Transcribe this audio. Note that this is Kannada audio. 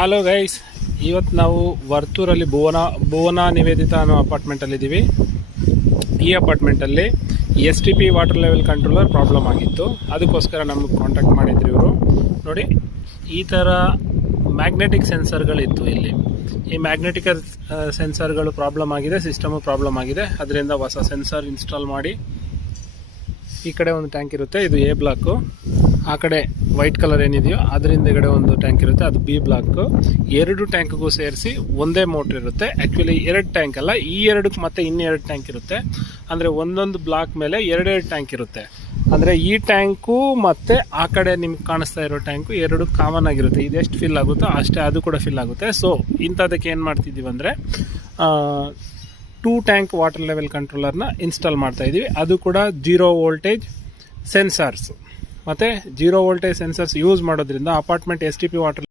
ಹಲೋ ಗೈಸ್, ಇವತ್ತು ನಾವು ವರ್ತೂರಲ್ಲಿ ಭುವನ ನಿವೇದಿತ ಅನ್ನೋ ಅಪಾರ್ಟ್ಮೆಂಟಲ್ಲಿದ್ದೀವಿ. ಈ ಅಪಾರ್ಟ್ಮೆಂಟಲ್ಲಿ STP water level controller problem ಆಗಿತ್ತು. ಅದಕ್ಕೋಸ್ಕರ ನಮಗೆ ಕಾಂಟ್ಯಾಕ್ಟ್ ಮಾಡಿದ್ರು ಇವರು. ನೋಡಿ, ಈ ಥರ ಮ್ಯಾಗ್ನೆಟಿಕ್ ಸೆನ್ಸರ್ಗಳಿತ್ತು ಇಲ್ಲಿ. ಈ ಮ್ಯಾಗ್ನೆಟಿಕ್ ಸೆನ್ಸರ್ಗಳು ಪ್ರಾಬ್ಲಮ್ ಆಗಿದೆ, ಸಿಸ್ಟಮು ಪ್ರಾಬ್ಲಮ್ ಆಗಿದೆ. ಅದರಿಂದ ಹೊಸ ಸೆನ್ಸರ್ ಇನ್ಸ್ಟಾಲ್ ಮಾಡಿ, ಈ ಕಡೆ ಒಂದು ಟ್ಯಾಂಕ್ ಇರುತ್ತೆ, ಇದು A ಬ್ಲಾಕು. ಆ ಕಡೆ ವೈಟ್ ಕಲರ್ ಏನಿದೆಯೋ ಅದರಿಂದ ಈ ಕಡೆ ಒಂದು ಟ್ಯಾಂಕ್ ಇರುತ್ತೆ, ಅದು B ಬ್ಲಾಕ್. ಎರಡು ಟ್ಯಾಂಕ್ಗೂ ಸೇರಿಸಿ ಒಂದೇ ಮೋಟ್ರ್ ಇರುತ್ತೆ. ಆ್ಯಕ್ಚುಲಿ ಎರಡು ಟ್ಯಾಂಕ್ ಅಲ್ಲ, ಈ ಎರಡಕ್ಕೆ ಮತ್ತೆ ಇನ್ನೆರಡು ಟ್ಯಾಂಕ್ ಇರುತ್ತೆ. ಅಂದರೆ ಒಂದೊಂದು ಬ್ಲಾಕ್ ಮೇಲೆ ಎರಡೆರಡು ಟ್ಯಾಂಕ್ ಇರುತ್ತೆ. ಅಂದರೆ ಈ ಟ್ಯಾಂಕು ಮತ್ತು ಆ ಕಡೆ ನಿಮ್ಗೆ ಕಾಣಿಸ್ತಾ ಇರೋ ಟ್ಯಾಂಕು ಎರಡು ಕಾಮನ್ ಆಗಿರುತ್ತೆ. ಇದೆಷ್ಟು ಫಿಲ್ ಆಗುತ್ತೋ ಅಷ್ಟೇ ಅದು ಕೂಡ ಫಿಲ್ ಆಗುತ್ತೆ. ಸೊ ಇಂಥದಕ್ಕೆ ಏನು ಮಾಡ್ತಿದ್ದೀವಿ ಅಂದರೆ 2 ಟ್ಯಾಂಕ್ ವಾಟರ್ ಲೆವೆಲ್ ಕಂಟ್ರೋಲರ್ನ ಇನ್ಸ್ಟಾಲ್ ಮಾಡ್ತಾ ಇದ್ದೀವಿ. ಅದು ಕೂಡ 0 ವೋಲ್ಟೇಜ್ ಸೆನ್ಸಾರ್ಸ್. ಮತ್ತು 0 ವೋಲ್ಟೇಜ್ ಸೆನ್ಸರ್ಸ್ ಯೂಸ್ ಮಾಡೋದ್ರಿಂದ ಅಪಾರ್ಟ್ಮೆಂಟ್ STP ವಾಟರ್